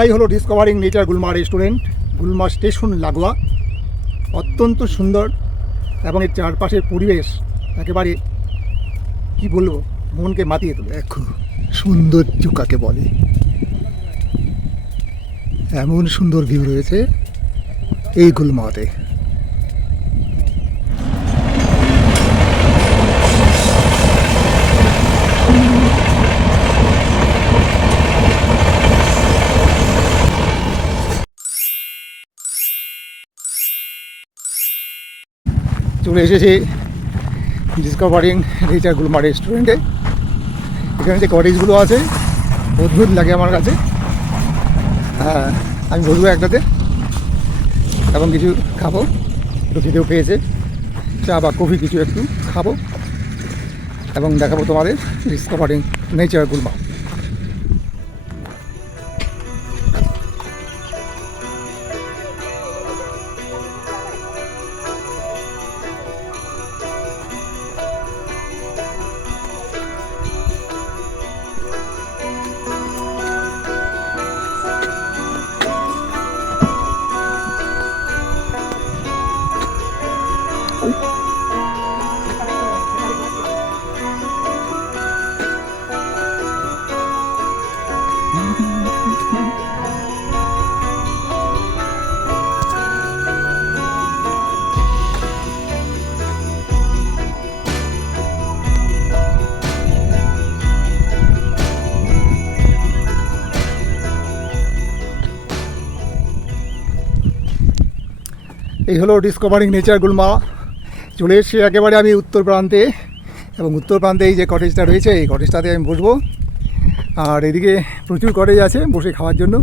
এটাই হলো discovering nature গুলমা restaurant, গুলমা station লাগোয়া। অত্যন্ত সুন্দর এবং এর চারপাশের পরিবেশ একেবারে কি বলবো, মনকে মাতিয়ে তোলে। দেখো সৌন্দর্য কাকে বলে, এমন সুন্দর ভিউ রয়েছে এই গুলমাতে। চলে এসেছি ডিসকভারিং নেচার গুলমা রেস্টুরেন্টে। এখানে যে কটেজগুলো আছে অদ্ভুত লাগে আমার কাছে। হ্যাঁ, আমি বসবো একটাতে এবং কিছু খাবো, একটু খেতেও পেয়েছে, চা বা কফি কিছু একটু খাবো এবং দেখাবো তোমাদের ডিসকভারিং নেচার গুলমা। এই হলো ডিসকভারিং নেচার গুলমা। চলে এসেছি একেবারে আমি উত্তর প্রান্তে, এবং উত্তর প্রান্তে এই যে কটেজটা রয়েছে এই কটেজটাতে আমি বসবো। আর এদিকে প্রচুর কটেজ আছে বসে খাওয়ার জন্য।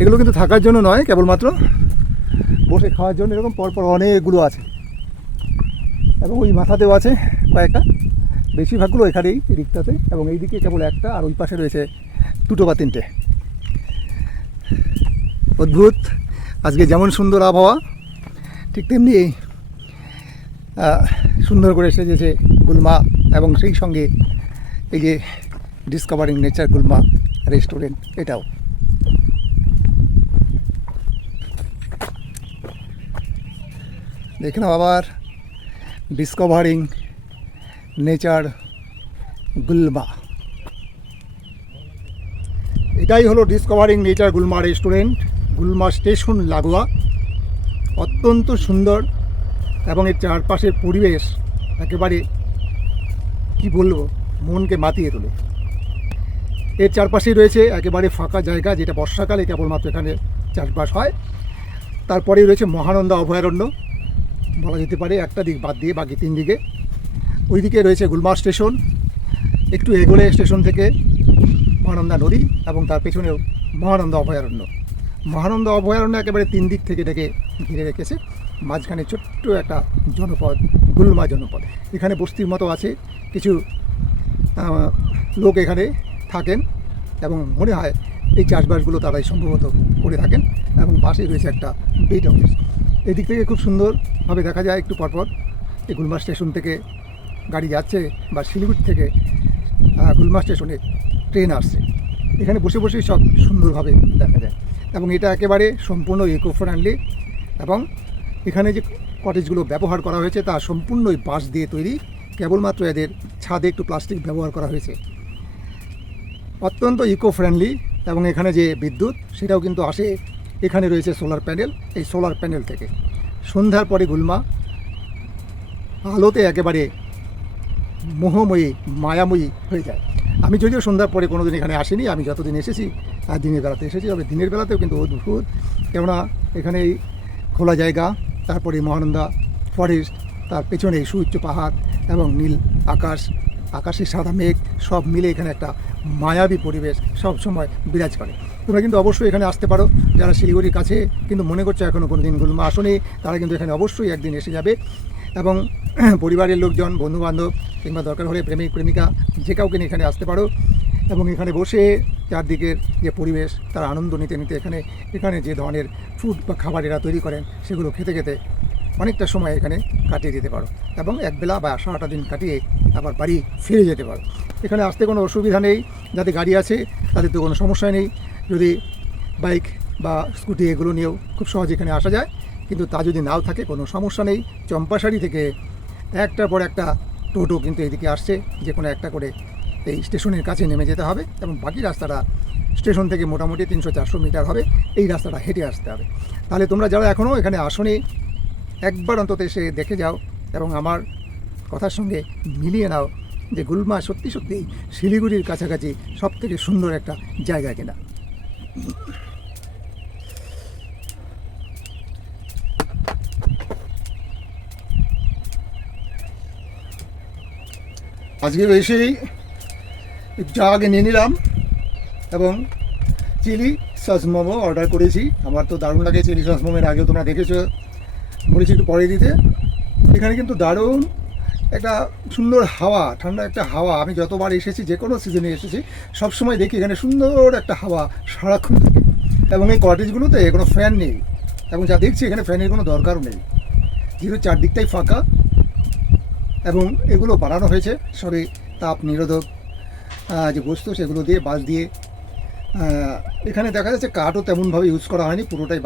এগুলো কিন্তু থাকার জন্য নয়, কেবলমাত্র বসে খাওয়ার জন্য। এরকম পরপর অনেকগুলো আছে এবং ওই মাথাতেও আছে কয়েকটা, বেশিরভাগগুলো এখানেই এই দিকটাতে, এবং এইদিকে কেবল একটা, আর ওই পাশে রয়েছে দুটো বা তিনটে। অদ্ভুত। আজকে যেমন সুন্দর আবহাওয়া, ঠিক তেমনি সুন্দর করে সেজেছে গুলমা, এবং সেই সঙ্গে এই যে ডিসকভারিং নেচার গুলমা রেস্টুরেন্ট এটাও। দেখে নাও আবার ডিসকভারিং নেচার গুলমা। এটাই হলো ডিসকভারিং নেচার গুলমা রেস্টুরেন্ট, গুলমা স্টেশন লাগোয়া। অত্যন্ত সুন্দর এবং এর চারপাশের পরিবেশ একেবারে কি বলবো, মনকে মাতিয়ে তোলে। এর চারপাশেই রয়েছে একেবারে ফাঁকা জায়গা, যেটা বর্ষাকালে কেবলমাত্র এখানে চাষবাস হয়। তারপরেই রয়েছে মহানন্দা অভয়ারণ্য, বলা যেতে পারে একটা দিক বাদ দিয়ে বাকি তিন দিকে। ওইদিকে রয়েছে গুলমা স্টেশন, একটু এগোলে স্টেশন থেকে মহানন্দা নদী, এবং তার পেছনেও মহানন্দা অভয়ারণ্য। মহানন্দা অভয়ারণ্য একেবারে তিন দিক থেকে এটাকে ঘিরে রেখেছে। মাঝখানে ছোট্ট একটা জনপদ, গুলমা জনপদ। এখানে বস্তির মতো আছে, কিছু লোক এখানে থাকেন এবং মনে হয় এই চাষবাসগুলো তারাই সম্ভবত করে থাকেন। এবং পাশে রয়েছে একটা বিট অফিস। এদিক থেকে খুব সুন্দরভাবে দেখা যায় একটু পরপর এই গুলমা স্টেশন থেকে গাড়ি যাচ্ছে, বা শিলিগুড়ি থেকে গুলমা স্টেশনে ট্রেন আসছে। এখানে বসে বসেই সব সুন্দরভাবে দেখা যায়। এবং এটা একেবারে সম্পূর্ণ ইকো ফ্রেন্ডলি, এবং এখানে যে কটেজগুলো ব্যবহার করা হয়েছে তা সম্পূর্ণই বাঁশ দিয়ে তৈরি। কেবলমাত্র এদের ছাদে একটু প্লাস্টিক ব্যবহার করা হয়েছে। অত্যন্ত ইকো ফ্রেন্ডলি। এবং এখানে যে বিদ্যুৎ সেটাও কিন্তু আসে, এখানে রয়েছে সোলার প্যানেল। এই সোলার প্যানেল থেকে সন্ধ্যার পরে গুলমা আলোতে একেবারে মোহময়ী, মায়াময়ী হয়ে যায়। আমি যদিও সন্ধ্যার পরে কোনো দিন এখানে আসিনি, আমি যতদিন এসেছি আর দিনের বেলাতে এসেছি। তবে দিনের বেলাতেও কিন্তু অদ্ভুত, কেননা এখানে এই খোলা জায়গা, তারপরে মহানন্দা ফরেস্ট, তার পেছনে সুউচ্চ পাহাড় এবং নীল আকাশ, আকাশে সাদা মেঘ, সব মিলে এখানে একটা মায়াবী পরিবেশ সব সময় বিরাজ করে। তোমরা কিন্তু অবশ্যই এখানে আসতে পারো, যারা শিলিগুড়ির কাছে কিন্তু মনে করছো এখনও কোনো দিন গুলমা আসোনি, তারা কিন্তু এখানে অবশ্যই একদিন এসে যাবে। এবং পরিবারের লোকজন, বন্ধুবান্ধব, কিংবা দরকার হলে প্রেমিক প্রেমিকা, যে কাউকে নিয়ে এখানে আসতে পারো। এবং এখানে বসে চারদিকের যে পরিবেশ তার আনন্দ নিতে নিতে এখানে যে ধরনের ফুড বা খাবার এরা তৈরি করেন সেগুলো খেতে খেতে অনেকটা সময় এখানে কাটিয়ে দিতে পারো, এবং একবেলা বা সারাটা দিন কাটিয়ে আবার বাড়ি ফিরে যেতে পারো। এখানে আসতে কোনো অসুবিধা নেই। যাদের গাড়ি আছে তাদের তো কোনো সমস্যা নেই। যদি বাইক বা স্কুটি এগুলো নিয়েও খুব সহজে এখানে আসা যায়। কিন্তু তা যদি নাও থাকে কোনো সমস্যা নেই, চম্পাশাড়ি থেকে একটার পর একটা টোটো কিন্তু এদিকে আসছে, যে কোনো একটা করে এই স্টেশনের কাছে নেমে যেতে হবে এবং বাকি রাস্তাটা স্টেশন থেকে মোটামুটি 300-400 মিটার হবে, এই রাস্তাটা হেঁটে আসতে হবে। তাহলে তোমরা যারা এখনও এখানে আসোনি একবার অন্তত এসে দেখে যাও এবং আমার কথার সঙ্গে মিলিয়ে নাও যে গুলমা সত্যি সত্যিই শিলিগুড়ির কাছাকাছি সবথেকে সুন্দর একটা জায়গা কিনা। আজকে এসেই চা আগে নিয়ে নিলাম এবং চিলি সস মোমো অর্ডার করেছি। আমার তো দারুণ লাগে চিলি সস মোমোর, আগেও তোমরা দেখেছো, বলেছি একটু পরে দিতে। এখানে কিন্তু দারুণ একটা সুন্দর হাওয়া, ঠান্ডা একটা হাওয়া। আমি যতবার এসেছি, যে কোনো সিজনে এসেছি, সবসময় দেখি এখানে সুন্দর একটা হাওয়া সারাক্ষণ থাকে। এবং এই কটেজগুলোতে কোনো ফ্যান নেই, এবং যা দেখছি এখানে ফ্যানের কোনো দরকারও নেই, যেহেতু চারদিকটাই ফাঁকা। এবং এগুলো বানানো হয়েছে সবই তাপ নিরোধক যে বস্তু, সেগুলো দিয়ে, বাঁশ দিয়ে। এখানে দেখা যাচ্ছে কাঠও তেমনভাবে ইউজ করা হয়নি, পুরোটাই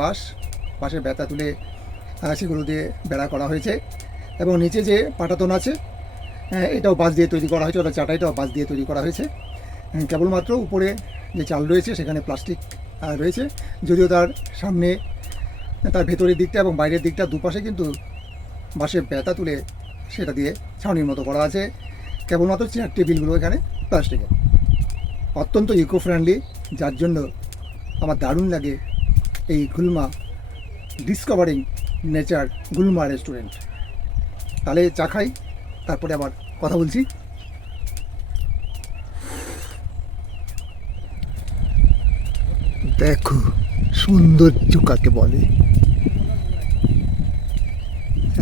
বাঁশের ব্যথা তুলে সেগুলো দিয়ে বেড়া করা হয়েছে। এবং নিচে যে পাটাতন আছে এটাও বাঁশ দিয়ে তৈরি করা হয়েছে, ওটা চাটাইটাও বাঁশ দিয়ে তৈরি করা হয়েছে। কেবলমাত্র উপরে যে চাল রয়েছে সেখানে প্লাস্টিক রয়েছে, যদিও তার সামনে, তার ভেতরের দিকটা এবং বাইরের দিকটা দুপাশে কিন্তু বাঁশের ব্যথা তুলে সেটা দিয়ে ছাউনির মতো করা আছে। কেবলমাত্র চেয়ার টেবিলগুলো এখানে প্লাস্টিকের, অত্যন্ত ইকো ফ্রেন্ডলি, যার জন্য আমার দারুণ লাগে এই গুলমা ডিসকভারিং নেচার গুলমা রেস্টুরেন্ট। তাহলে চা খাই, তারপরে আবার কথা বলছি। দেখো সৌন্দর্য কাকে বলে,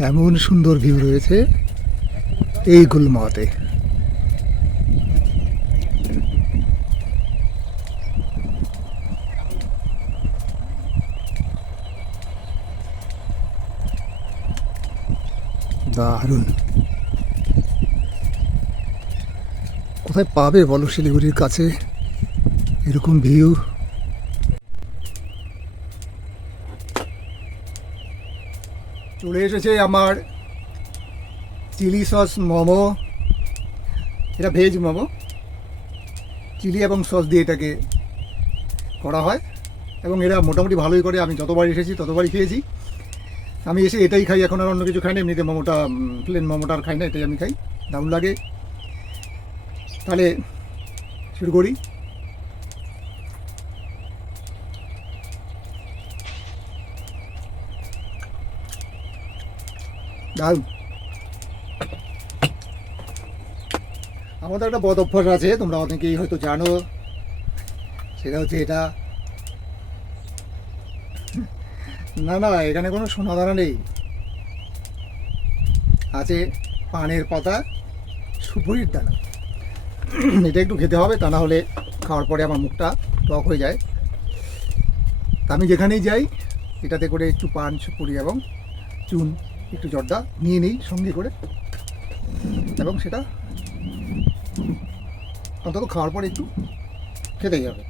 এমন সুন্দর ভিউ রয়েছে এই গুলমাতে। দারুণ, কোথায় পাবে বলো শিলিগুড়ির কাছে এরকম ভিউ? চলে এসেছে আমার চিলি সস মোমো। এটা ভেজ মোমো, চিলি এবং সস দিয়ে এটাকে করা হয় এবং এরা মোটামুটি ভালোই করে। আমি যতবার এসেছি ততবারই খেয়েছি। আমি এসে এটাই খাই, এখন আর অন্য কিছু খাই না। এমনিতে মোমোটা, প্লেন মোমোটা আর খাই না, এটাই আমি খাই, দারুণ লাগে। তাহলে শুরু করি। দারুণ। আমাদের একটা বদ অভ্যাস আছে, তোমরা অনেকেই হয়তো জানো, সেটা হচ্ছে এটা, না না এখানে কোনো সোনাদানা নেই, আছে পানের পাতা, সুপুরির দানা। এটা একটু খেতে হবে, তা না হলে খাওয়ার পরে আমার মুখটা টক হয়ে যায়। তা আমি যেখানেই যাই এটাতে করে একটু পান, সুপুরি এবং চুন, একটু জর্দা নিয়ে নিই সঙ্গে করে, এবং সেটা অন্তত খাওয়ার পরে একটু খেতেই হবে।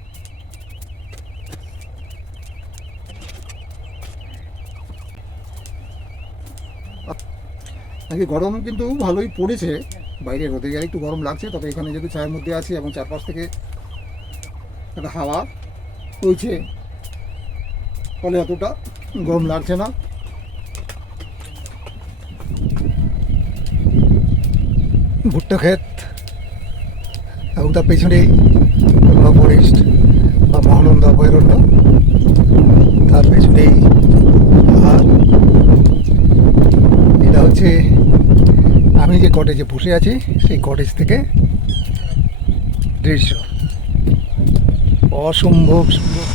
নাকি গরম কিন্তু ভালোই পড়েছে, বাইরে রোদে গেলে একটু গরম লাগছে, তবে এখানে যেহেতু ছায়ের মধ্যে আছি এবং চারপাশ থেকে একটা হাওয়া বইছে, ফলে অতটা গরম লাগছে না। ভুট্টা ক্ষেত এবং তার পেছনেই ফরেস্ট বা মহানন্দা ভৈরণ্য, তার পেছনেই পাহাড়। এটা হচ্ছে আমি যে কটেজে বসে আছি সেই কটেজ থেকে দৃশ্য, অসম্ভব সুন্দর।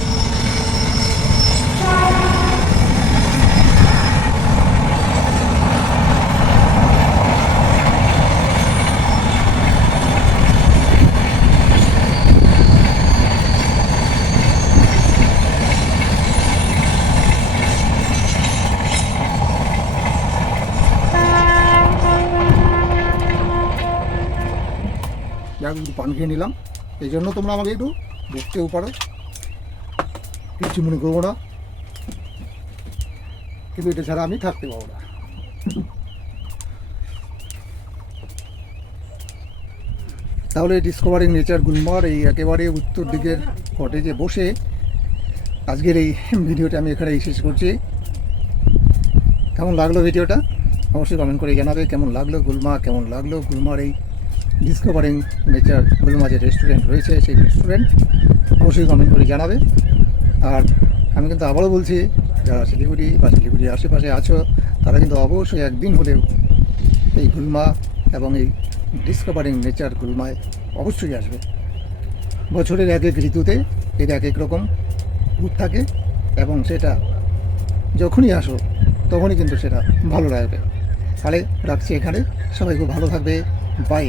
যাক একটু পান খেয়ে নিলাম, এই জন্য তোমরা আমাকে একটু দেখতেও পারো। কিছু মনে করবো না, কিন্তু এটা ছাড়া আমি থাকতে পারবো না। তাহলে ডিসকভারিং নেচার গুলমার এই একেবারে উত্তর দিকের কটেজে বসে আজকের এই ভিডিওটা আমি এখানেই শেষ করছি। কেমন লাগলো ভিডিওটা অবশ্যই কমেন্ট করে জানাবে। কেমন লাগলো গুলমা, কেমন লাগলো গুলমার এই ডিসকভারিং নেচার গুলমা যে রেস্টুরেন্ট রয়েছে সেই রেস্টুরেন্ট অবশ্যই কমেন্ট করে জানাবে। আর আমি কিন্তু আবারও বলছি, যারা শিলিগুড়ি বা শিলিগুড়ির আশেপাশে আছো তারা কিন্তু অবশ্যই একদিন হলেও এই গুলমা এবং এই ডিসকভারিং নেচার গুলমায় অবশ্যই আসবে। বছরের এক এক ঋতুতে এর এক এক রকম রূপ থাকে এবং সেটা যখনই আসো তখনই কিন্তু সেটা ভালো লাগবে। তাহলে রাখছি এখানে, সবাই খুব ভালো থাকবে, বাই।